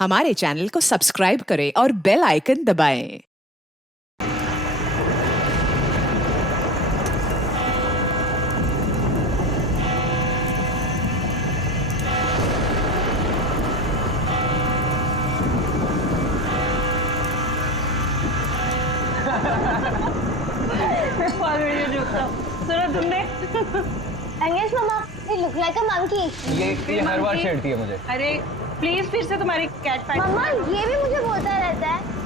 हमारे चैनल को सब्सक्राइब करें और बेल आइकन दबाएं। सुना तुमने? अंगेज मामा, ये लुक लाइक अ मंकी। ये हर बार छेड़ती है मुझे। अरे प्लीज फिर से तुम्हारी कैट फाइट। मम्मा ये भी मुझे बोलता रहता है।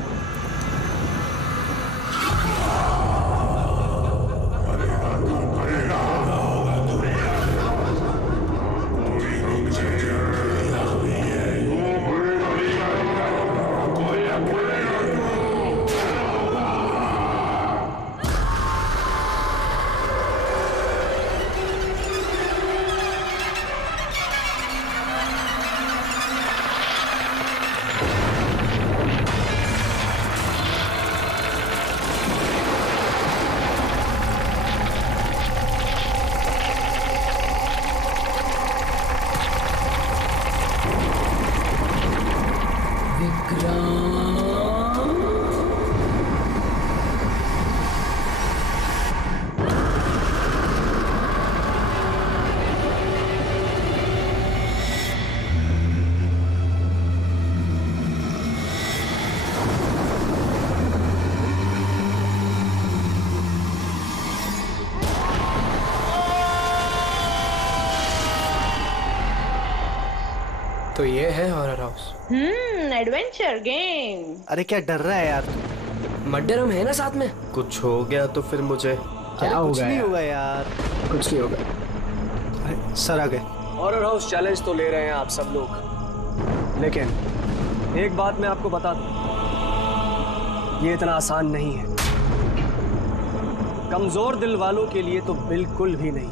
तो ये है हॉरर हाउस। Adventure game. अरे क्या डर रहा है यार? मर्डर हम है ना साथ में। कुछ हो गया तो फिर मुझे क्या कुछ होगा नहीं यार? होगा यार। कुछ नहीं होगा। अरे, सर आ गए। हॉरर हाउस चैलेंज तो ले रहे हैं आप सब लोग, लेकिन एक बात मैं आपको बता दूं, ये इतना आसान नहीं है। कमजोर दिल वालों के लिए तो बिल्कुल भी नहीं।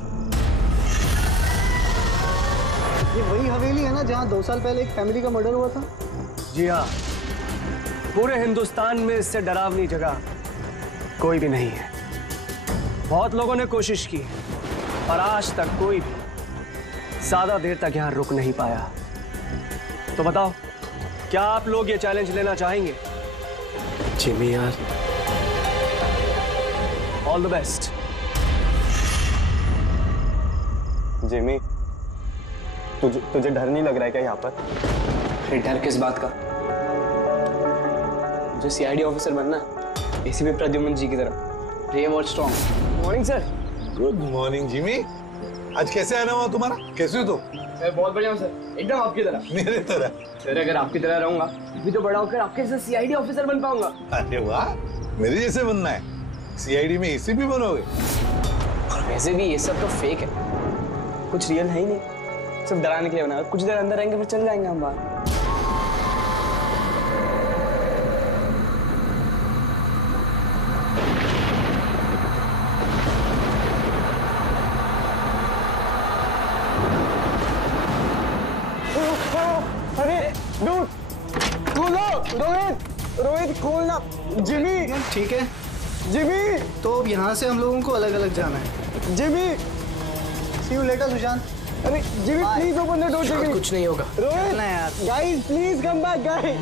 ये वही हवेली है ना जहाँ 2 साल पहले एक फैमिली का मर्डर हुआ था? जी हाँ, पूरे हिंदुस्तान में इससे डरावनी जगह कोई भी नहीं है। बहुत लोगों ने कोशिश की पर आज तक कोई भी ज्यादा देर तक यहाँ रुक नहीं पाया। तो बताओ, क्या आप लोग ये चैलेंज लेना चाहेंगे? जिमी यार, ऑल द बेस्ट। जिमी, तुझे डर नहीं लग रहा है क्या यहाँ पर? अरे डर किस बात का? मुझे सीआईडी ऑफिसर बनना है, एसीपी प्रद्युमन जी की तरह। ये बहुत strong. Morning sir. Good morning Jimmy. आज कैसे आना हुआ तुम्हारा? कैसे हो तुम? मैं बहुत बढ़िया हूँ सर, एकदम आपकी तरह। मेरे तरह? सर अगर आपकी तरह रहूंगा भी तो बड़ा होकर आपके जैसे सीआईडी ऑफिसर बन पाऊंगा। अरे वाह, मेरे जैसे बनना है। सीआईडी में एसीपी बनोगे? वैसे भी ये सब तो फेक है, कुछ रियल है ही नहीं, सिर्फ डराने के लिए बना। कुछ देर अंदर रहेंगे फिर चल जाएंगे हम बाहर। अरे डूड, रोहित खोलना। जिमी, ठीक है। जिमी, तो अब यहाँ से हम लोगों को अलग अलग जाना है। Jimmy. See you later Sushant. अरे Jimmy please open the door. Jimmy, कुछ नहीं होगा। रोहित ना यार। Guys please come back guys.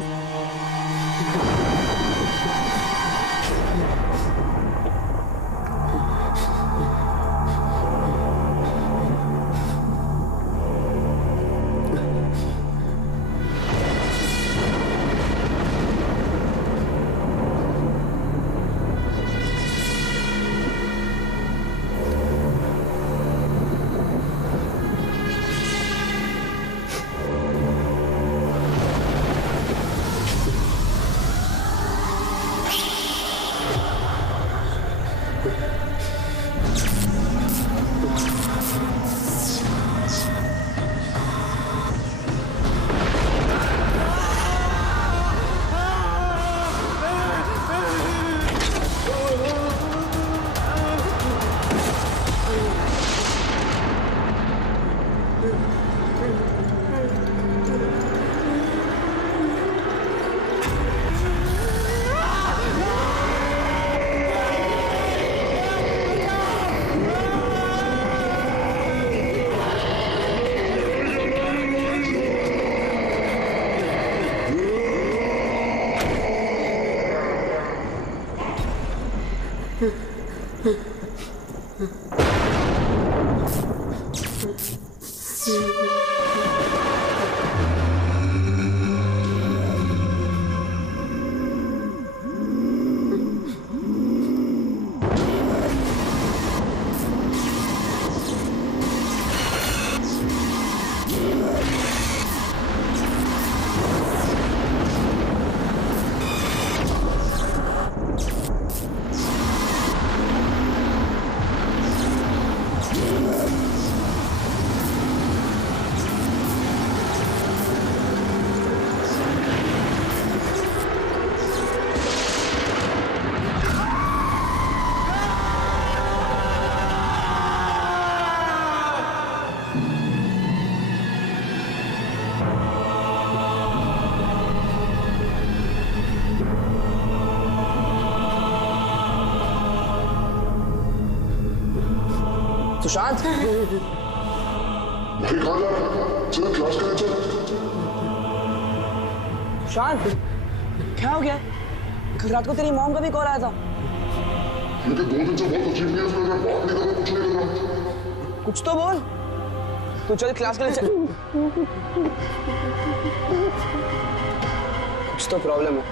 Sushant भाई कहाँ जा रहा है? चलो क्लास करें चल। सुशांत क्या हो गया? कल रात को तेरी मॉम का भी कॉल आया था। मुझे 2 दिन से बहुत अजीब न्यूज़ मिल रहा है, बात नहीं कर रहा, कुछ नहीं कर रहा। कुछ तो बोल। तू चल क्लास के लिए चल। कुछ तो प्रॉब्लम है।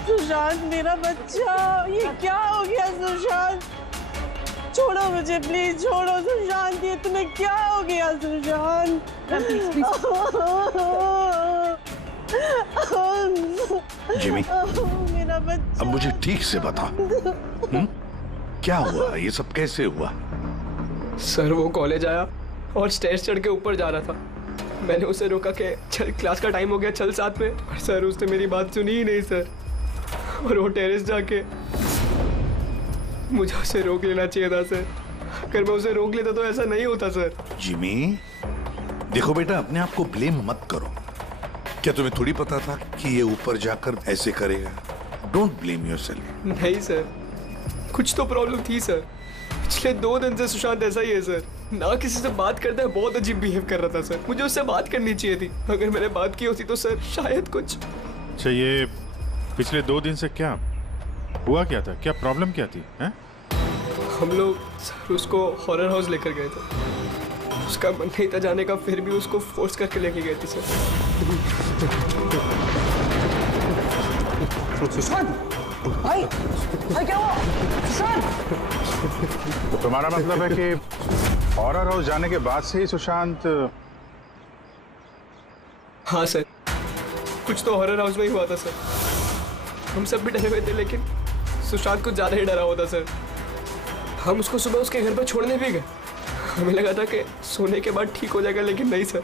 सुशांत मेरा बच्चा, ये क्या हो गया सुशांत? छोड़ो मुझे प्लीज, छोड़ो सुशांत, ये तुम्हें क्या हो गया सुशांत? जिमी, मेरा बच्चा। अब मुझे ठीक से बता, क्या हुआ? ये सब कैसे हुआ? सर वो कॉलेज आया और स्टेज चढ़ के ऊपर जा रहा था। मैंने उसे रोका कि चल क्लास का टाइम हो गया, चल साथ में। और सर उसने मेरी बात सुनी ही नहीं सर। और वो टेरेस जाके मुझे उसे रोक लेना चाहिए था सर। अगर मैं उसे रोक लेता तो ऐसा नहीं होता सर। जिमी, देखो बेटा, अपने आप को ब्लेम मत करो। क्या तुम्हें थोड़ी पता था कि ये ऊपर जाकर ऐसे करेगा? Don't blame yourself. नहीं सर, कुछ तो प्रॉब्लम थी सर। पिछले 2 दिन से सुशांत ऐसा ही है सर। ना किसी से बात करता है, बहुत अजीब बिहेव कर रहा था सर। मुझे उससे बात करनी चाहिए थी। अगर मैंने बात की होती तो सर शायद कुछ। अच्छा, ये पिछले 2 दिन से क्या हुआ? क्या था? क्या प्रॉब्लम क्या थी? हैं? हम लोग सर उसको हॉरर हाउस लेकर गए थे। उसका मन नहीं था जाने का, फिर भी उसको फोर्स करके लेके गए थे सर। सुशांत भाई, भाई क्या हुआ? सुशांत! तो तुम्हारा मतलब है कि हॉरर हाउस जाने के बाद से ही सुशांत? हाँ सर, कुछ तो हॉरर हाउस में ही हुआ था सर। हम सब भी डरे हुए थे, लेकिन सुशांत कुछ ज्यादा ही डरा हुआ था सर। हम उसको सुबह उसके घर पर छोड़ने भी गए। हमें लगा था कि सोने के बाद ठीक हो जाएगा, लेकिन नहीं सर।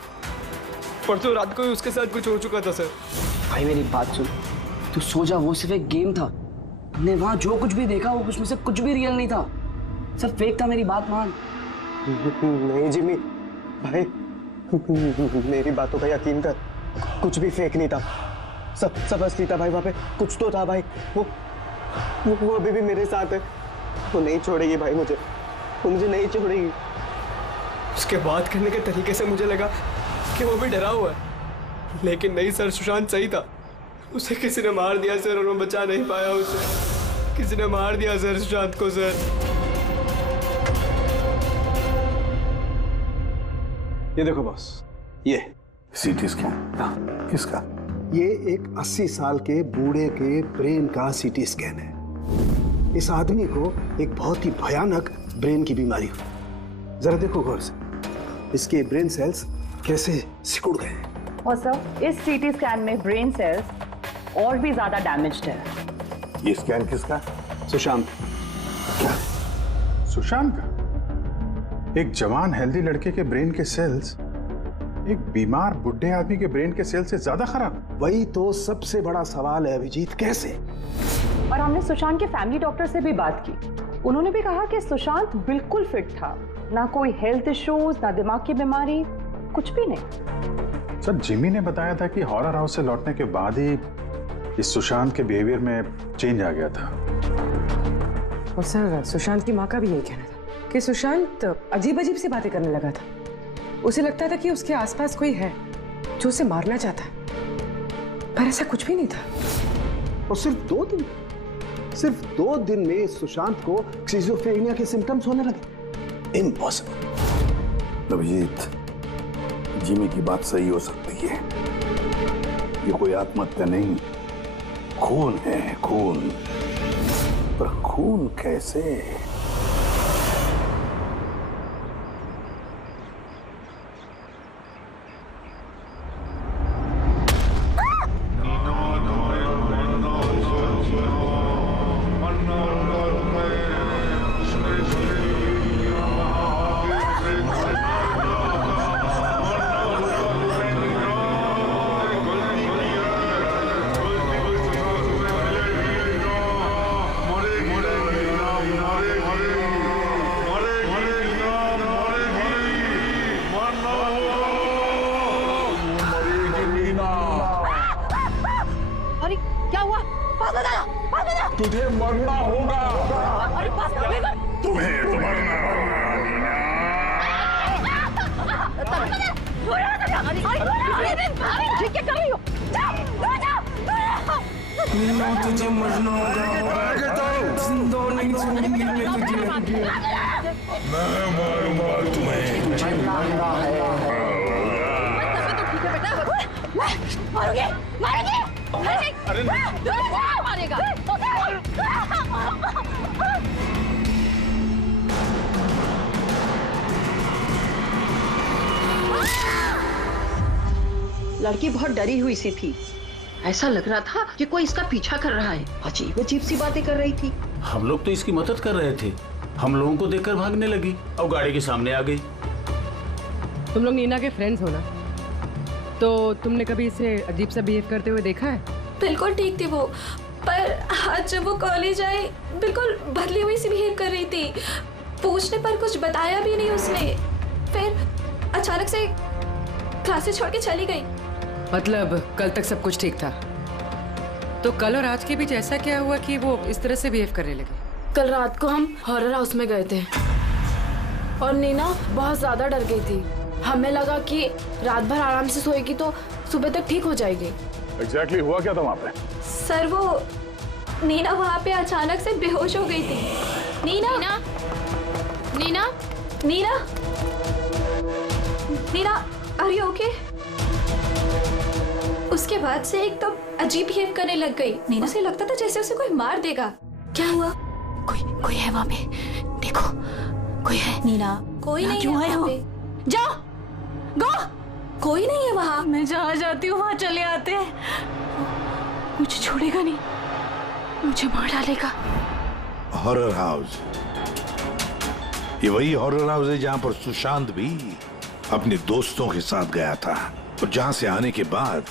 परसों रात को ही उसके साथ कुछ हो चुका था सर। भाई मेरी बात सुन, तू सो जा, वो सिर्फ एक गेम था। हमने वहां जो कुछ भी देखा वो उसमें से कुछ भी रियल नहीं था, सब फेक था। मेरी बात मान। नहीं जिमी भाई, मेरी बातों का यकीन कर, कुछ भी फेक नहीं था, सब असली था भाई। वहाँ पे कुछ तो था भाई। वो अभी भी मेरे साथ है। वो नहीं छोड़ेगी भाई मुझे, वो मुझे नहीं छोड़ेगी। उसके बात करने के तरीके से मुझे लगा कि वो भी डरा हुआ है, लेकिन नहीं सर, सुशांत सही था। उसे किसी ने मार दिया सर, और वो बचा नहीं पाया उसे। किसी ने मार दिया सर सुशांत को सर। ये देखो बॉस, ये सीटी स्कैन किसका? ये एक 80 साल के बूढ़े के ब्रेन का सीटी स्कैन है। इस आदमी को एक बहुत ही भयानक ब्रेन की बीमारी हुई। जरा देखो गौर से, इसके ब्रेन सेल्स कैसे सिकुड़ गए हैं। और सर, इस सीटी स्कैन में ब्रेन सेल्स और भी ज्यादा डैमेज्ड है। ये स्कैन किसका? सुशांत। क्या? सुशांत का? एक जवान हेल्दी लड़के के ब्रेन के सेल्स एक बीमार बुढ़े आदमी के ब्रेन के सेल से ज्यादा खराब? वही तो सबसे बड़ा सवाल है अभिजीत, कैसे? और हमने सुशांत के फैमिली डॉक्टर से भी बात की। उन्होंने भी कहा कि सुशांत बिल्कुल फिट था, ना कोई हेल्थ इश्यूज, ना दिमाग की बीमारी, कुछ भी नहीं। सर, जिमी ने बताया था कि हॉरर हाउस से लौटने के बाद ही इस सुशांत के बिहेवियर में चेंज आ गया था। और सर, सुशांत की माँ का भी यही कहना था कि सुशांत अजीब अजीब सी बातें करने लगा था। उसे लगता था कि उसके आसपास कोई है जो उसे मारना चाहता है, पर ऐसा कुछ भी नहीं था। और सिर्फ 2 दिन में सुशांत को स्किज़ोफ्रेनिया के सिम्टम्स होने लगे। इम्पॉसिबल। अभिजीत, जिमी की बात सही हो सकती है। ये कोई आत्महत्या नहीं, खून है, खून। पर खून कैसे? तुझे मरना होगा। तुम्हें तो मरना क्या कर रही हो? तुझे मरना होगा। मैं मारूंगा तुम्हें। मरना है। मारोगे? मारोगे? अरे मारेगा। लड़की बहुत डरी हुई सी थी। ऐसा लग रहा था कि कोई इसका पीछा कर रहा है। अजीब अजीब सी बातें कर रही थी। हम लोग तो इसकी मदद कर रहे थे। हम लोगों को देखकर भागने लगी और गाड़ी के सामने आ गई। तुम लोग नीना के फ्रेंड्स हो ना, तो तुमने कभी इसे अजीब सा बिहेव करते हुए देखा है? बिल्कुल ठीक थी वो, पर आज जब वो कॉलेज आई बिल्कुल बदली हुई सी बिहेव कर रही थी। पूछने पर कुछ बताया भी नहीं उसने। फिर अचानक से क्लासेस छोड़ के चली गई। मतलब कल तक सब कुछ ठीक था, तो कल और आज के बीच ऐसा क्या हुआ कि वो इस तरह से बिहेव करने लगी? कल रात को हम हॉरर हाउस में गए थे और नीना बहुत ज्यादा डर गई थी। हमें लगा कि रात भर आराम से सोएगी तो सुबह तक ठीक हो जाएगी। एग्जैक्टली हुआ क्या था वहाँ पे? सर, वो नीना वहाँ पे अचानक से बेहोश हो गई थी। Neena Neena Neena Neena Neena, are you okay? उसके बाद से एकदम अजीब बिहेव करने लग गई। उसे लगता था जैसे उसे कोई मार देगा। क्या हुआ? कोई है वहाँ पे, देखो कोई है। नीना, कोई नहीं है वहाँ पे। जाओ, गो, कोई नहीं है वहाँ। मैं जहाँ जाती हूँ वहाँ चले आते हैं। मुझे छोड़ेगा नहीं, मुझे मार डालेगा। हॉरर हाउस, ये वही हॉरर हाउस है जहाँ पर सुशांत भी अपने दोस्तों के साथ गया था और जहाँ से आने के बाद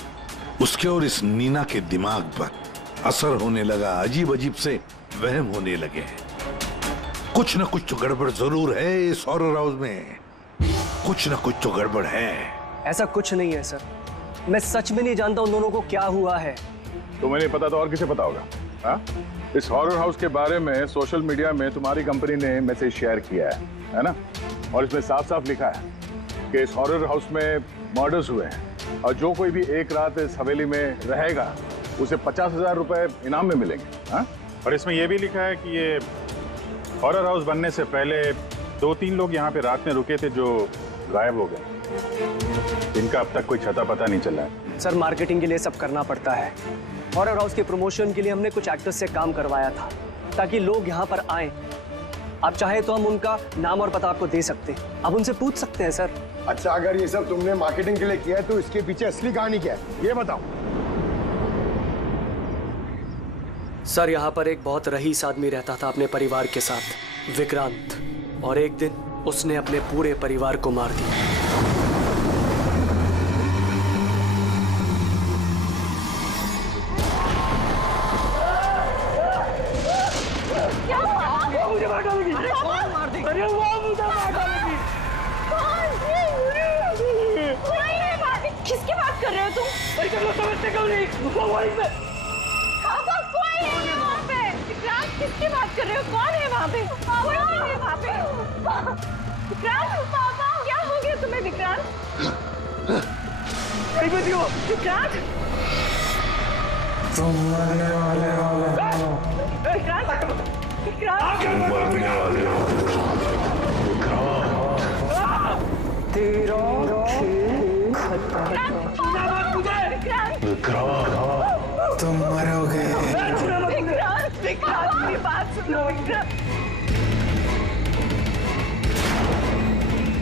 उसके और इस नीना के दिमाग पर असर होने लगा। अजीब अजीब से वहम होने लगे। कुछ न कुछ तो गड़बड़ जरूर है इस हॉरर हाउस में। कुछ न कुछ तो गड़बड़ है। ऐसा कुछ नहीं है सर, मैं सच में नहीं जानता उन दोनों को क्या हुआ है। तुम्हें नहीं पता तो और किसे पता होगा? हाँ? इस हॉरर हाउस के बारे में सोशल मीडिया में तुम्हारी कंपनी ने मैसेज शेयर किया है ना? और इसमें साफ साफ लिखा है कि इस हॉरर हाउस में मर्डर्स हुए हैं और जो कोई भी एक रात इस हवेली में रहेगा उसे 50,000 रुपए इनाम में मिलेंगे। हाँ? और इसमें यह भी लिखा है कि ये हॉरर हाउस बनने से पहले 2-3 लोग यहाँ पे रात में रुके थे जो गायब हो गए। इनका अब तक कोई छता पता नहीं चला है। सर, मार्केटिंग के लिए सब करना पड़ता है। हॉरर हाउस के प्रमोशन के लिए हमने कुछ एक्टर्स से काम करवाया था ताकि लोग यहाँ पर आएं। आप चाहे तो हम उनका नाम और पता आपको दे सकते हैं, आप उनसे पूछ सकते हैं सर। अच्छा, अगर ये सब तुमने मार्केटिंग के लिए किया है तो इसके पीछे असली कहानी क्या है, ये बताओ। सर, यहाँ पर एक बहुत रईस आदमी रहता था अपने परिवार के साथ, विक्रांत, और एक दिन उसने अपने पूरे परिवार को मार दिया। तुम लोग समझते क्यों नहीं? वो वहीं पे। पापा कोई नहीं है वहाँ पे। विक्रांत किसकी बात कर रहे हो? कौन है वहाँ पे? कोई नहीं है वहाँ पे। विक्रांत पापा क्या हो गया तुम्हें विक्रांत? कहीं पे थी वो? विक्रांत तुम मरने वाले हो। विक्रांत विक्रांत तुम मरने वाले हो। तेरा खेल खत्म। तुम मरोगे। विक्रांत विक्रांत मेरी बात सुनो विक्रांत।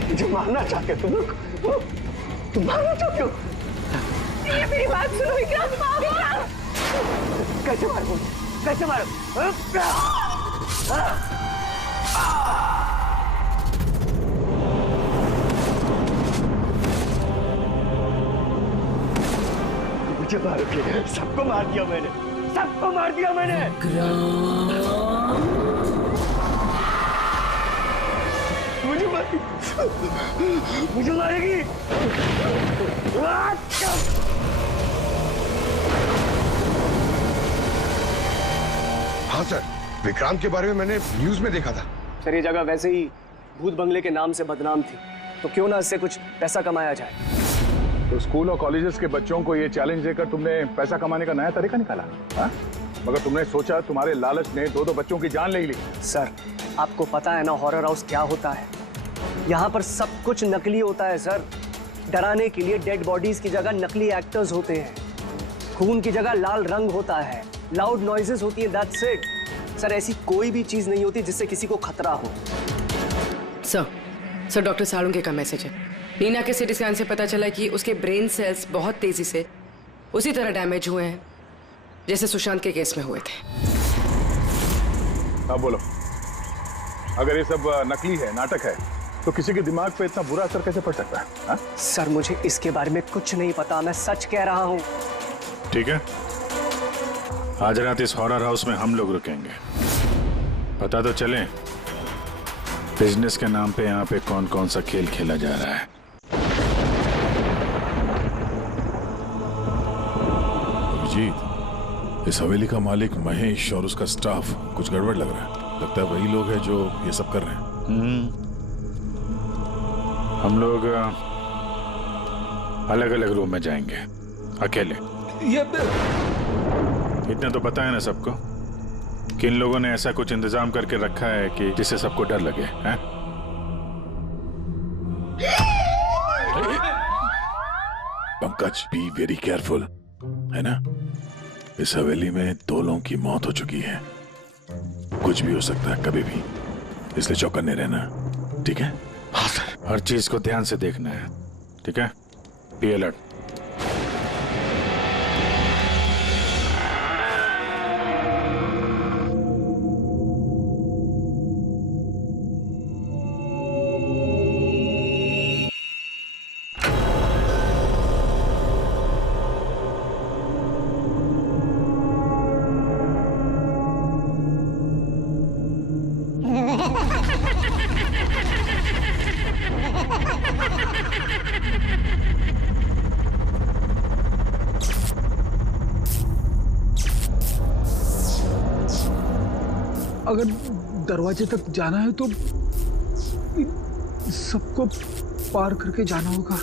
मुझे मारना चाहते हो तुम लोग? तुम मारना चाहते हो? ये मेरी बात सुनो विक्रांत। विक्रांत कैसे मारो? कैसे मारो? मुझे मारोगे? सबको मार दिया मैंने। सबको मार दिया मैंने। मुझे मारेगी। मुझे मारेगी। हाँ सर, विक्रांत के बारे में मैंने न्यूज में देखा था। सर ये जगह वैसे ही भूत बंगले के नाम से बदनाम थी, तो क्यों ना इससे कुछ पैसा कमाया जाए। तो स्कूल और कॉलेजेस के बच्चों को ये चैलेंज देकर तुमने पैसा कमाने का नया तरीका निकाला, हाँ? मगर तुमने सोचा तुम्हारे लालच ने दो बच्चों की जान ले ली। सर आपको पता है ना हॉरर हाउस क्या होता है? यहाँ पर सब कुछ नकली होता है सर। डराने के लिए डेड बॉडीज की जगह नकली एक्टर्स होते हैं। खून की जगह लाल रंग होता है। लाउड नॉइजेस होती है, दैट्स इट। सर ऐसी कोई भी चीज नहीं होती जिससे किसी को खतरा हो। सर डॉक्टर सालुंके का मैसेज है। नीना के सीटी स्कैन से पता चला कि उसके ब्रेन सेल्स बहुत तेजी से उसी तरह डैमेज हुए हैं जैसे सुशांत के केस में हुए थे। अब बोलो, अगर ये सब नकली है, नाटक है, तो किसी के दिमाग पे इतना बुरा असर कैसे पड़ सकता है, हा? सर मुझे इसके बारे में कुछ नहीं पता, मैं सच कह रहा हूँ। ठीक है, आज रात इस हॉरर हाउस में हम लोग रुकेंगे। पता तो चले बिजनेस के नाम पे यहाँ पे कौन कौन सा खेल खेला जा रहा है। अभिजीत, इस हवेली का मालिक महेश और उसका स्टाफ कुछ गड़बड़ लग रहा है। लगता है वही लोग हैं जो ये सब कर रहे हैं। हम लोग अलग अलग रूम में जाएंगे, अकेले। इतना तो पता है ना सबको कि इन लोगों ने ऐसा कुछ इंतजाम करके रखा है कि जिससे सबको डर लगे, हैं? पंकज, बी वेरी केयरफुल, है ना? इस हवेली में 2 लोगों की मौत हो चुकी है। कुछ भी हो सकता है कभी भी, इसलिए चौकन्ने रहना, ठीक है? हाँ सर। हर चीज को ध्यान से देखना है, ठीक है? Be alert. अगर दरवाजे तक जाना है तो सबको पार करके जाना होगा।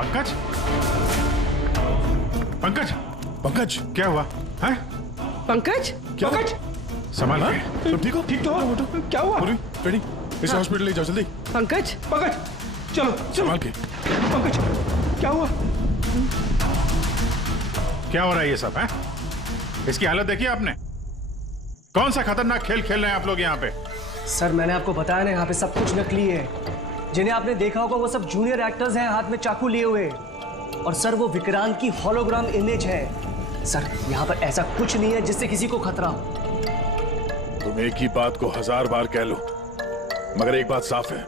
पंकज, पंकज, पंकज, क्या हुआ है? पंकज, क्या पंकज, संभाल के। तुम ठीक हो? ठीक तो हो? क्या हुआ? रेडी, इसे हॉस्पिटल ले जाओ जल्दी। पंकज, पंकज, चलो चलो। संभाल के। पंकज, क्या हुआ? क्या हो रहा है ये सब है? इसकी हालत देखी आपने? कौन सा खतरनाक खेल खेल रहे हैं आप लोग यहाँ पे? सर मैंने आपको बताया ना, यहाँ पे सब कुछ नकली है। जिन्हें आपने देखा होगा वो सब जूनियर एक्टर्स हैं, हाथ में चाकू लिए हुए। और सर वो विक्रांत की होलोग्राम इमेज है। सर यहाँ पर ऐसा कुछ नहीं है जिससे किसी को खतरा हो। तुम एक ही बात को 1000 बार कह लो, मगर एक बात साफ है,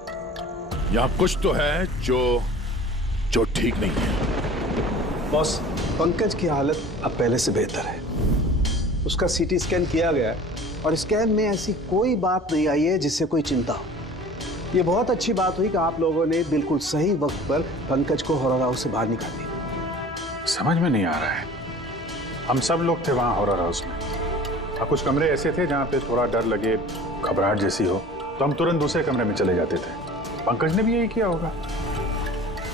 यहाँ कुछ तो है जो ठीक नहीं है। बॉस, पंकज की हालत अब पहले से बेहतर है। उसका सीटी स्कैन किया गया है और स्कैन में ऐसी कोई बात नहीं आई है जिससे कोई चिंता हो। ये बहुत अच्छी बात हुई कि आप लोगों ने बिल्कुल सही वक्त पर पंकज को हॉरर हाउस से बाहर निकाल दिया। समझ में नहीं आ रहा है, हम सब लोग थे वहाँ हॉरर हाउस में। और कुछ कमरे ऐसे थे जहाँ पे थोड़ा डर लगे, घबराहट जैसी हो, तो हम तुरंत दूसरे कमरे में चले जाते थे। पंकज ने भी यही किया होगा।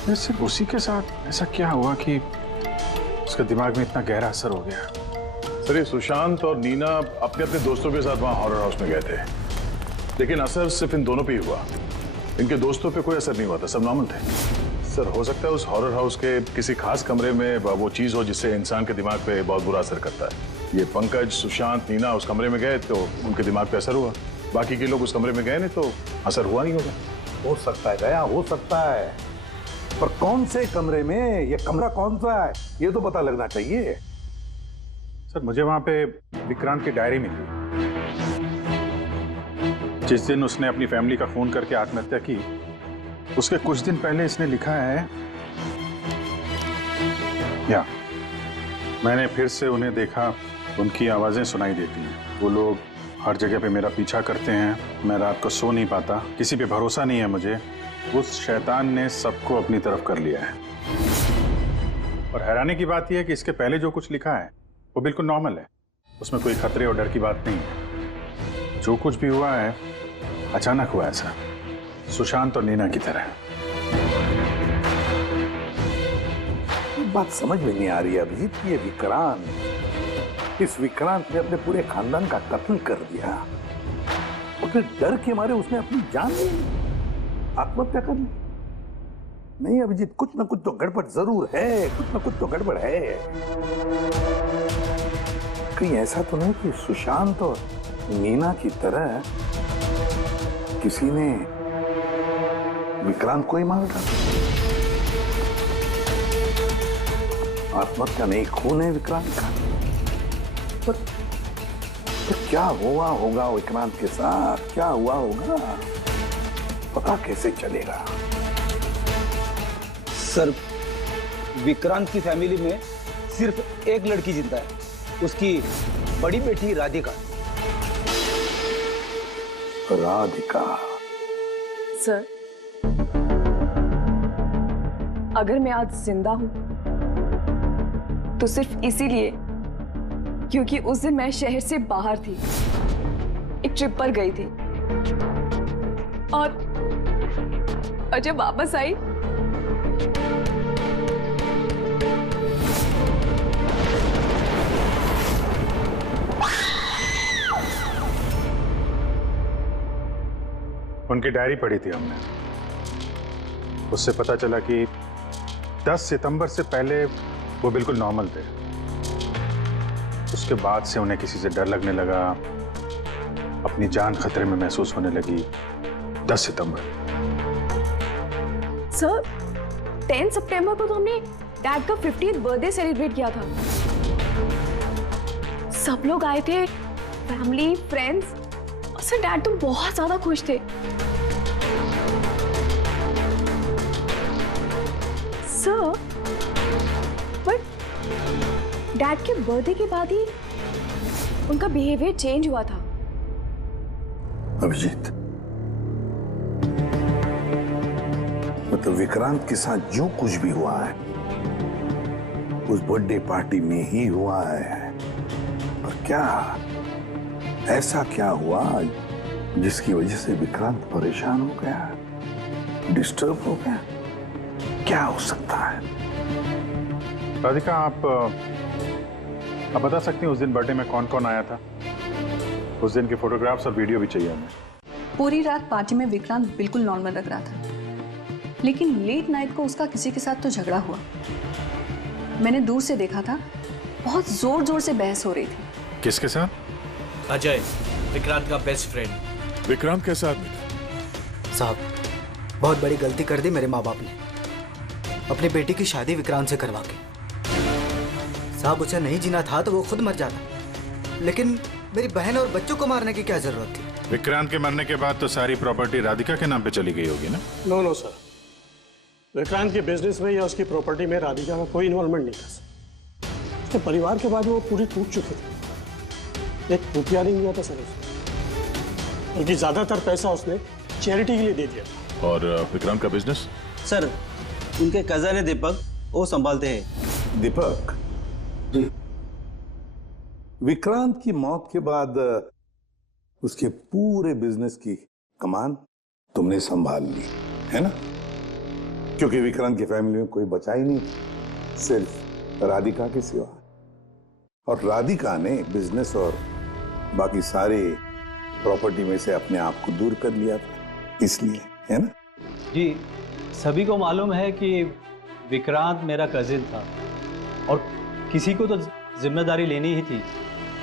सिर्फ उसी के साथ ऐसा क्या हुआ कि उसके दिमाग में इतना गहरा असर हो गया? सर ये सुशांत और नीना अपने अपने दोस्तों के साथ वहाँ हॉरर हाउस में गए थे, लेकिन असर सिर्फ इन दोनों पे ही हुआ। इनके दोस्तों पे कोई असर नहीं हुआ था, सब नॉर्मल थे। सर हो सकता है उस हॉरर हाउस के किसी खास कमरे में वो चीज हो जिससे इंसान के दिमाग पे बहुत बुरा असर करता है। ये पंकज, सुशांत, नीना उस कमरे में गए तो उनके दिमाग पे असर हुआ। बाकी के लोग उस कमरे में गए नहीं तो असर हुआ नहीं होगा। हो सकता है गया, हो सकता है, पर कौन से कमरे में, ये कमरा कौन सा है, ये तो पता लगना चाहिए। सर मुझे वहां पे विक्रांत की डायरी मिली। जिस दिन उसने अपनी फैमिली का फोन करके आत्महत्या की, उसके कुछ दिन पहले इसने लिखा है, या मैंने फिर से उन्हें देखा, उनकी आवाजें सुनाई देती हैं। वो लोग हर जगह पे मेरा पीछा करते हैं, मैं रात को सो नहीं पाता, किसी पे भरोसा नहीं है मुझे। उस शैतान ने सबको अपनी तरफ कर लिया है। और हैरानी की बात यह है कि इसके पहले जो कुछ लिखा है वो बिल्कुल नॉर्मल है, उसमें कोई खतरे और डर की बात नहीं है। जो कुछ भी हुआ है अचानक हुआ ऐसा, सुशांत और नीना की तरह। बात समझ में नहीं आ रही अभिजीत। ये विक्रांत, इस विक्रांत ने अपने पूरे खानदान का कत्ल कर दिया और फिर डर के मारे उसने अपनी जान ली, आत्महत्या कर ली। नहीं अभिजीत, कुछ ना कुछ तो गड़बड़ जरूर है, कुछ ना कुछ तो गड़बड़ है। कहीं ऐसा तो नहीं कि सुशांत और नीना की तरह किसी ने विक्रांत को ही मार डाला? आत्महत्या नहीं, खून है विक्रांत का। पर क्या हुआ होगा विक्रांत के साथ, क्या हुआ होगा, पता कैसे चलेगा? सर, विक्रांत की फैमिली में सिर्फ एक लड़की जिंदा है, उसकी बड़ी बेटी राधिका। राधिका? सर, अगर मैं आज जिंदा हूं तो सिर्फ इसीलिए क्योंकि उस दिन मैं शहर से बाहर थी, एक ट्रिप पर गई थी और जब वापस आई उनकी डायरी पढ़ी थी हमने, उससे पता चला कि 10 सितंबर से पहले वो बिल्कुल नॉर्मल थे। उसके बाद से उन्हें किसी से डर लगने लगा, अपनी जान खतरे में महसूस होने लगी। 10 सितंबर। सर, 10 सितंबर को तो हमने डैड का 50th बर्थडे सेलिब्रेट किया था। सब लोग आए थे, फैमिली, फ्रेंड्स, और सर डैड तो बहुत ज्यादा खुश थे। सर, बट डैड के बर्थडे के बाद ही उनका बिहेवियर चेंज हुआ था। अभिजीत, मतलब विक्रांत के साथ जो कुछ भी हुआ है उस बर्थडे पार्टी में ही हुआ है, पर क्या ऐसा क्या हुआ जिसकी वजह से विक्रांत परेशान हो गया, डिस्टर्ब हो गया? क्या हो सकता है? राधिका, आप बता सकती हैं उस दिन बर्थडे में कौन कौन आया था? उस दिन के फोटोग्राफ्स और वीडियो भी चाहिए हमें। पूरी रात पार्टी में विक्रांत बिल्कुल नॉर्मल लग रहा था, लेकिन लेट नाइट को उसका किसी के साथ तो झगड़ा हुआ। मैंने दूर से देखा था, बहुत जोर जोर से बहस हो रही थी। किसके साथ? अजय, विक्रांत का बेस्ट फ्रेंड। विक्रांत कैसा आदमी था? साहब, बहुत बड़ी गलती कर दी मेरे माँ बाप ने, अपनी बेटी की शादी विक्रांत से करवा के। साहब, उसे नहीं जीना था तो वो खुद मर जाता, लेकिन मेरी बहन और बच्चों को मारने की क्या जरूरत थी? विक्रांत के मरने के बाद तो सारी प्रॉपर्टी राधिका के नाम पे चली गई होगी ना? नो सर, विक्रांत के बिजनेस में या उसकी प्रॉपर्टी में राधिका का कोई इन्वॉल्वमेंट नहीं था सर। उसके परिवार के बाद वो पूरी टूट चुकी थी, एक रुपया नहीं दिया था सर उसने, बल्कि ज्यादातर पैसा उसने चैरिटी के लिए दे दिया था। और विक्रांत का बिजनेस? सर, उनके कजन है दीपक, वो संभालते हैं। दीपक जी, विक्रांत की मौत के बाद उसके पूरे बिजनेस की कमान तुमने संभाल ली है ना? क्योंकि विक्रांत की फैमिली में कोई बचा ही नहीं, सिर्फ राधिका के सिवा। और राधिका ने बिजनेस और बाकी सारे प्रॉपर्टी में से अपने आप को दूर कर लिया था, इसलिए, है ना? जी, सभी को मालूम है कि विक्रांत मेरा कजिन था और किसी को तो जिम्मेदारी लेनी ही थी,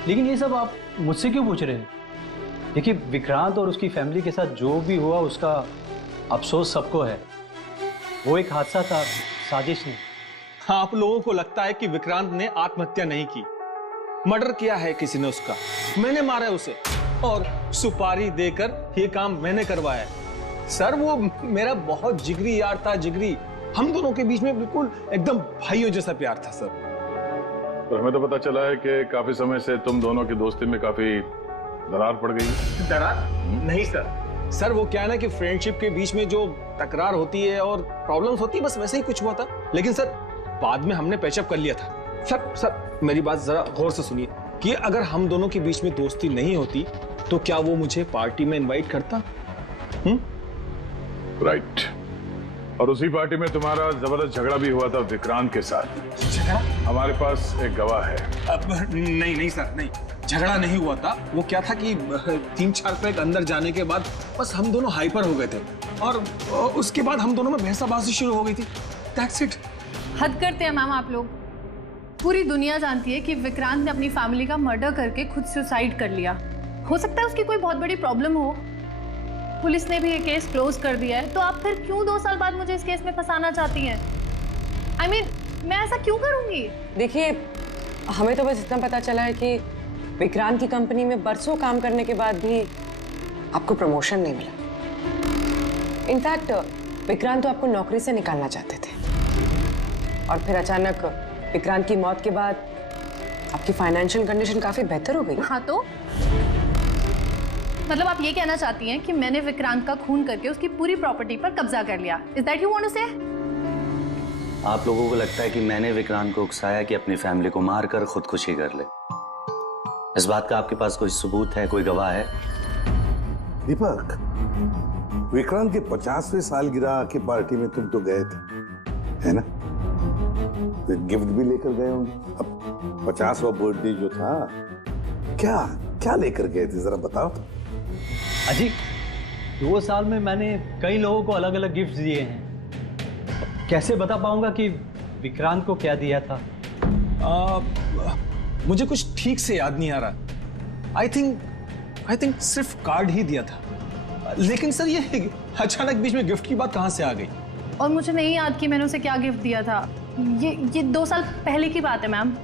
लेकिन ये सब आप मुझसे क्यों पूछ रहे हैं? देखिए, विक्रांत और उसकी फैमिली के साथ जो भी हुआ उसका अफसोस सबको है। वो एक हादसा था, साजिश नहीं। आप लोगों को लगता है कि विक्रांत ने आत्महत्या नहीं की, मर्डर किया है किसी ने उसका। मैंने मारा है उसे और सुपारी देकर ये काम मैंने करवाया है। सर, वो मेरा बहुत जिगरी यार था, जिगरी। हम दोनों के बीच में बिल्कुल एकदम भाइयों जैसा प्यार था सर। पर हमें तो पता चला है कि काफी समय से तुम दोनों की दोस्ती में काफी दरार पड़ गई। दरार? नहीं सर, वो क्या है ना कि फ्रेंडशिप के बीच में जो तकरार होती है और प्रॉब्लम्स होती है, बस वैसे ही कुछ हुआ था। लेकिन सर, बाद में हमने पैचअप कर लिया था। सर मेरी बात जरा गौर से सुनिए कि अगर हम दोनों के बीच में दोस्ती नहीं होती तो क्या वो मुझे पार्टी में इनवाइट करता? राइट। और उसी पार्टी में तुम्हारा जबरदस्त झगड़ा भी हुआ था विक्रांत के साथ। झगड़ा? हमारे पास एक गवाह है। नहीं सर, नहीं, झगड़ा नहीं हुआ था। वो क्या था कि 3-4 पैक अंदर जाने के बाद बस हम दोनों हाइपर हो गए थे और उसके बाद हम दोनों में बहसाबाजी शुरू हो गई थी। That's it. हद करते हैं मैम आप लोग। पूरी दुनिया जानती है कि विक्रांत ने अपनी फैमिली का मर्डर करके खुद सुसाइड कर लिया। हो सकता है उसकी कोई बहुत बड़ी प्रॉब्लम हो। पुलिस ने भी ये केस क्लोज कर दिया है, तो आप फिर क्यों 2 साल बाद मुझे इस केस में फंसाना चाहती हैं? I mean, मैं ऐसा क्यों करूंगी? देखिए, हमें तो बस इतना पता चला है कि विक्रांत की कंपनी में बरसों काम करने के बाद भी आपको प्रमोशन नहीं मिला। इनफैक्ट विक्रांत तो आपको नौकरी से निकालना चाहते थे और फिर अचानक विक्रांत की मौत के बाद आपकी फाइनेंशियल कंडीशन काफी बेहतर हो गई। हाँ, तो मतलब आप ये कहना चाहती हैं कि मैंने विक्रांत का खून करके उसकी पूरी प्रॉपर्टी पर कब्जा कर लिया? Is that you want to say? आप लोगों को लगता है कि मैंने विक्रांत को उकसाया कि अपनी फैमिली को मारकर खुदकुशी कर ले? इस बात का आपके पास कोई सबूत है, कोई गवाह है? दीपक, विक्रांत के 50वें सालगिरह की पार्टी में तुम तो गए थे, है ना? गिफ्ट भी लेकर गए होंगे। अब 50वां बर्थडे जो था, क्या क्या लेकर गए थे, जरा बताओ। अजी, 2 साल में मैंने कई लोगों को अलग अलग गिफ्ट दिए हैं। कैसे बता पाऊंगा कि विक्रांत को क्या दिया था? मुझे कुछ ठीक से याद नहीं आ रहा। आई थिंक सिर्फ कार्ड ही दिया था। लेकिन सर, ये अचानक बीच में गिफ्ट की बात कहां से आ गई? और मुझे नहीं याद कि मैंने उसे क्या गिफ्ट दिया था। ये 2 साल पहले की बात है मैम।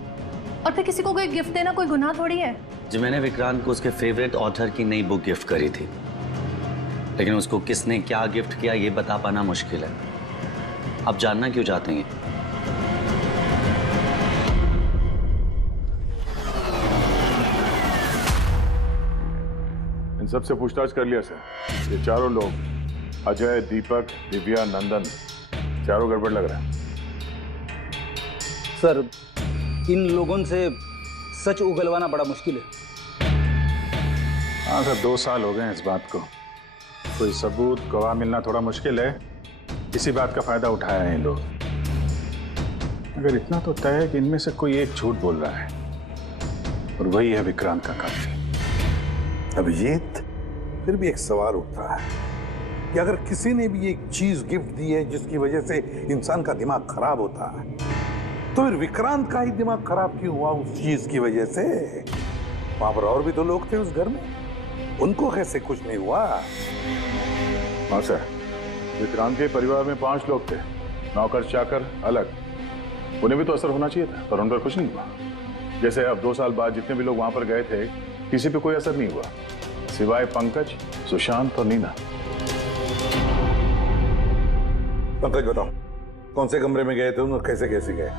और फिर किसी को कोई गिफ्ट देना कोई गुनाह थोड़ी है। जी, मैंने विक्रांत को उसके फेवरेट ऑथर की नई बुक गिफ्ट करी थी, लेकिन उसको किसने क्या गिफ्ट किया ये बता पाना मुश्किल है। आप जानना क्यों चाहते हैं? इन सबसे पूछताछ कर लिया सर। ये चारों लोग, अजय, दीपक, दिव्या, नंदन, चारों गड़बड़ लग रहा है। सर, इन लोगों से सच उगलवाना बड़ा मुश्किल है। हाँ सर, 2 साल हो गए हैं इस बात को। कोई सबूत, गवाह मिलना थोड़ा मुश्किल है। इसी बात का फायदा उठाया है इन लोग। मगर इतना तो तय है कि इनमें से कोई एक झूठ बोल रहा है और वही है विक्रांत का कातिल। अभिजीत, फिर भी एक सवाल उठता है कि अगर किसी ने भी एक चीज गिफ्ट दी है जिसकी वजह से इंसान का दिमाग खराब होता है, तो फिर विक्रांत का ही दिमाग खराब क्यों हुआ उस चीज की वजह से? वहां पर और भी तो लोग थे उस घर में, उनको कैसे कुछ नहीं हुआ? हाँ सर, विक्रांत के परिवार में 5 लोग थे, नौकर चाकर अलग। उन्हें भी तो असर होना चाहिए था, पर उन पर कुछ नहीं हुआ। जैसे अब 2 साल बाद जितने भी लोग वहां पर गए थे, किसी पे कोई असर नहीं हुआ, सिवाय पंकज, सुशांत और नीना। पंकज, बताओ, कौन से कमरे में गए थे और कैसे कैसे गए?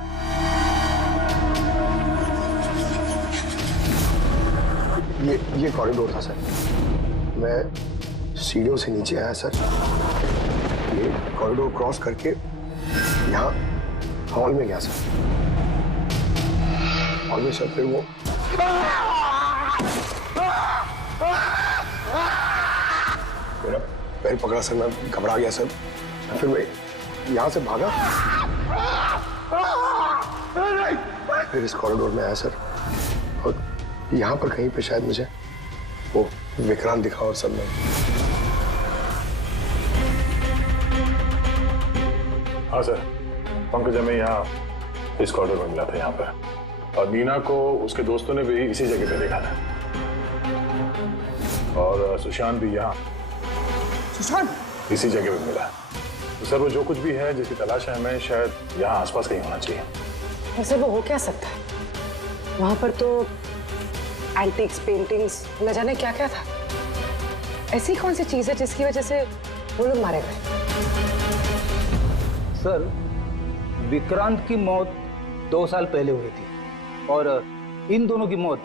ये कॉरिडोर था सर। मैं सीढ़ियों से नीचे आया सर। ये कॉरिडोर क्रॉस करके यहाँ हॉल में गया सर। हॉल में सर फिर वो मेरा पैर पकड़ा सर। मैं घबरा गया सर। फिर मैं यहाँ से भागा, फिर इस कॉरिडोर में आया सर, और यहाँ पर कहीं पे शायद मुझे वो विक्रांत दिखा और सब में। हाँ सर, पंकज हमें यहाँ इस कॉरिडोर में मिला था यहाँ पर, और नीना को उसके दोस्तों ने भी इसी जगह पे देखा था, और सुशांत भी यहाँ इसी जगह पे मिला। तो सर, वो जो कुछ भी है जिसकी तलाश है हमें, शायद यहाँ आसपास कहीं होना चाहिए। वैसे वो हो क्या सकता है? वहां पर तो एंटीक्स, पेंटिंग्स, न जाने क्या क्या था। ऐसी कौन सी चीज है जिसकी वजह से वो लोग मारे गए? सर, विक्रांत की मौत 2 साल पहले हुई थी और इन दोनों की मौत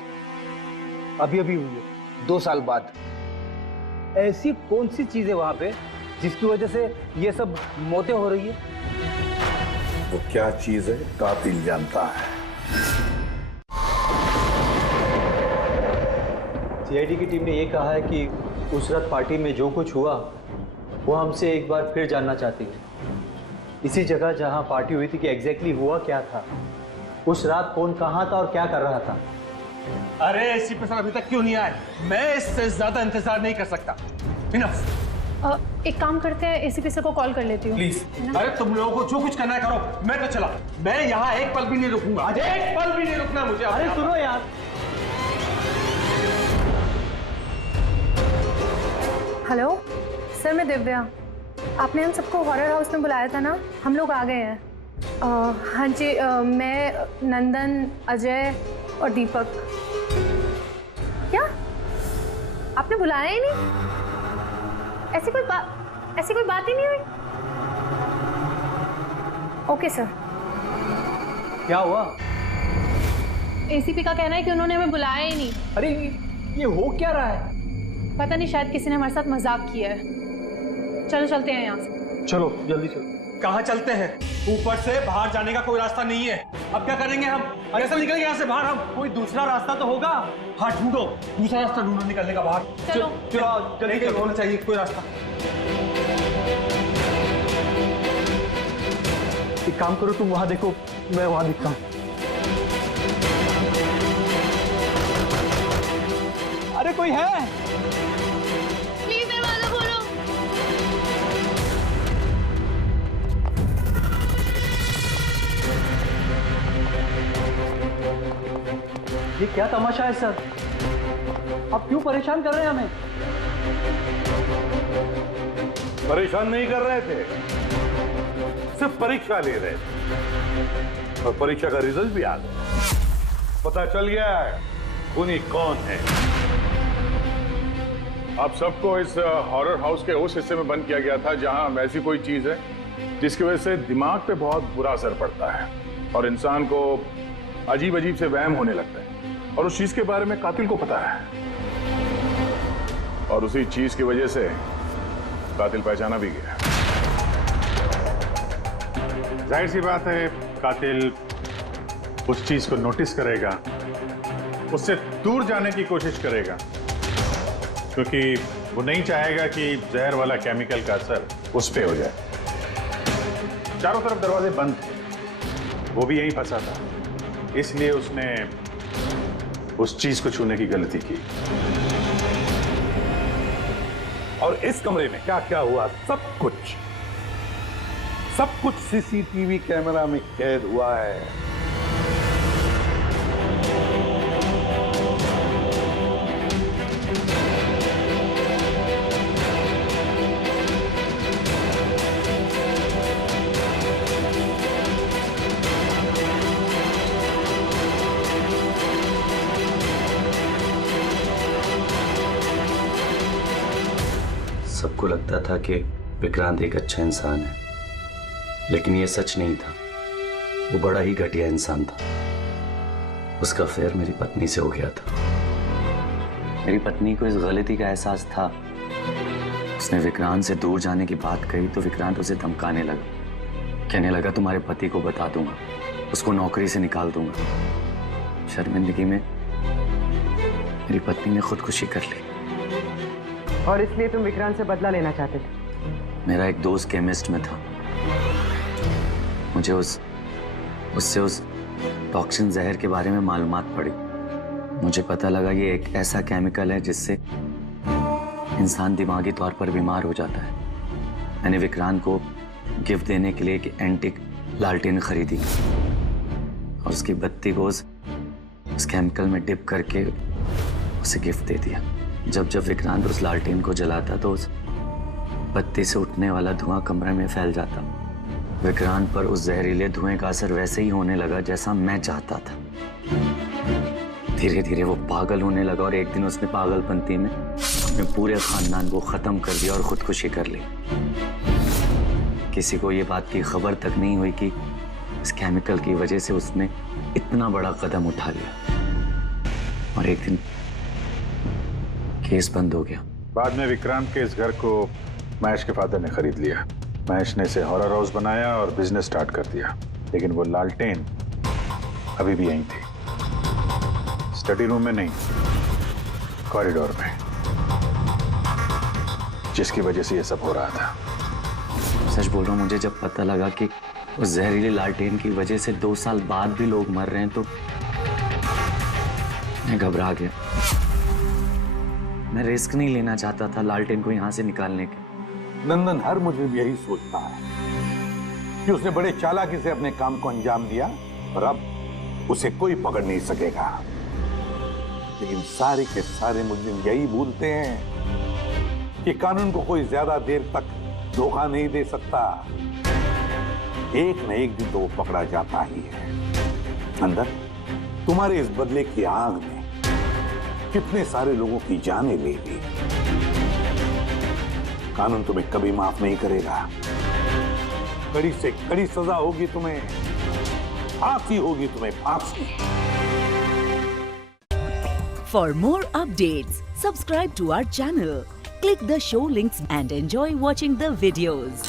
अभी अभी हुई है 2 साल बाद। ऐसी कौन सी चीज है वहां पे जिसकी वजह से ये सब मौतें हो रही है? वो क्या चीज है कातिल जानता है। सीआईडी की टीम ने ये कहा है कि उस रात पार्टी में जो कुछ हुआ वो हमसे एक बार फिर जानना चाहती है इसी जगह जहां पार्टी हुई थी कि एग्जैक्टली हुआ क्या था, उस रात कौन कहां था और क्या कर रहा था। अरे एसीपी सर अभी तक क्यों नहीं आए? मैं इससे ज्यादा इंतजार नहीं कर सकता। इनफ। एक काम करते हैं, एसीपी सर को कॉल कर लेती हूँ। प्लीज। अरे तुम लोगों को जो कुछ करना है करो, मैं तो चला। मैं यहाँ एक पल भी नहीं रुकूंगा। एक पल भी नहीं रुकना मुझे। अरे सुनो यार। हेलो सर, मैं दिव्या। आपने हम सबको हॉरर हाउस में बुलाया था ना, हम लोग आ गए हैं। हाँ जी, मैं, नंदन, अजय और दीपक। क्या आपने बुलाया ही नहीं? ऐसी कोई बात ही नहीं हुई? Okay sir. क्या हुआ? एसीपी का कहना है कि उन्होंने हमें बुलाया ही नहीं। अरे ये हो क्या रहा है? पता नहीं, शायद किसी ने हमारे साथ मजाक किया है। चलो चलते हैं यहाँ से। चलो जल्दी चलो। कहाँ चलते हैं? ऊपर से बाहर जाने का कोई रास्ता नहीं है। अब क्या करेंगे हम? अरे ऐसा निकलेंगे यहाँ से बाहर हम? कोई दूसरा रास्ता तो होगा। हाँ ढूंढो, दूसरा रास्ता ढूंढो निकलने का बाहर। चलो चलो जल्दी करो, होना चाहिए कोई रास्ता। एक काम करो, तुम वहां देखो, मैं वहां दिखता हूँ। अरे कोई है? प्लीज दरवाजा खोलो। ये क्या तमाशा है सर? आप क्यों परेशान कर रहे हैं हमें? परेशान नहीं कर रहे थे, सिर्फ परीक्षा ले रहे थे और परीक्षा का रिजल्ट भी आ गया। पता चल गया है खूनी कौन है। आप सबको इस हॉरर हाउस के उस हिस्से में बंद किया गया था जहां ऐसी कोई चीज है जिसकी वजह से दिमाग पे बहुत बुरा असर पड़ता है और इंसान को अजीब अजीब से वहम होने लगता है। और उस चीज के बारे में कातिल को पता है और उसी चीज की वजह से कातिल पहचाना भी गया। जाहिर सी बात है कातिल उस चीज को नोटिस करेगा, उससे दूर जाने की कोशिश करेगा, क्योंकि वो नहीं चाहेगा कि जहर वाला केमिकल का असर उस पे हो जाए। चारों तरफ दरवाजे बंद थे, वो भी यहीं फंसा था, इसलिए उसने उस चीज को छूने की गलती की। और इस कमरे में क्या क्या हुआ, सब कुछ सीसीटीवी कैमरा में कैद हुआ है। सबको लगता था कि विक्रांत एक अच्छा इंसान है, लेकिन ये सच नहीं था। वो बड़ा ही घटिया इंसान था। उसका अफेयर मेरी पत्नी से हो गया था। मेरी पत्नी को इस गलती का एहसास था। उसने विक्रांत से दूर जाने की बात कही तो विक्रांत उसे धमकाने लगा, कहने लगा तुम्हारे पति को बता दूंगा, उसको नौकरी से निकाल दूंगा। शर्मिंदगी में मेरी पत्नी ने खुदकुशी कर ली। और इसलिए तुम विक्रांत से बदला लेना चाहते थे? मेरा एक दोस्त केमिस्ट में था। मुझे उससे उस टॉक्सिन जहर के बारे में मालूमात पड़ी। मुझे पता लगा ये एक ऐसा केमिकल है जिससे इंसान दिमागी तौर पर बीमार हो जाता है। मैंने विक्रांत को गिफ्ट देने के लिए एक एंटीक लालटेन खरीदी और उसकी बत्ती को उस केमिकल में डिप करके उसे गिफ्ट दे दिया। जब जब विक्रांत उस लालटेन को जलाता तो उस बत्ती से उठने वाला धुआं कमरे में फैल जाता। विक्रांत पर उस जहरीले धुएं का असर वैसे ही होने लगा जैसा मैं चाहता था। धीरे धीरे वो पागल होने लगा और एक दिन उसने पागलपंती में अपने पूरे खानदान को खत्म कर दिया और खुदकुशी कर ली। किसी को ये बात की खबर तक नहीं हुई कि इस केमिकल की वजह से उसने इतना बड़ा कदम उठा लिया। और एक दिन केस बंद हो गया। बाद में विक्रांत के इस घर को महेश के फादर ने खरीद लिया। महेश ने इसे हॉरर हाउस बनाया और बिजनेस स्टार्ट कर दिया, लेकिन वो लालटेन अभी भी यहीं थी। स्टडी रूम में नहीं, कॉरिडोर में। जिसकी वजह से ये सब हो रहा था। सच बोल रहा हूँ, मुझे जब पता लगा कि उस जहरीली लालटेन की वजह से 2 साल बाद भी लोग मर रहे हैं तो मैं घबरा गया। मैं रिस्क नहीं लेना चाहता था लालटेन को यहाँ से निकालने के। नंदन, हर मुजरिम यही सोचता है कि उसने बड़े चालाकी से अपने काम को अंजाम दिया और अब उसे कोई पकड़ नहीं सकेगा। लेकिन सारे के सारे मुजरिम यही भूलते हैं कि कानून को कोई ज्यादा देर तक धोखा नहीं दे सकता। एक न एक दिन तो वो पकड़ा जाता ही है। अंदर तुम्हारे इस बदले की आग ने कितने सारे लोगों की जानें ले ली। कानून तुम्हें कभी माफ नहीं करेगा। कड़ी से कड़ी सजा होगी तुम्हें, फांसी होगी तुम्हें, फांसी। For more updates, subscribe to our channel, click the show links and enjoy watching the videos.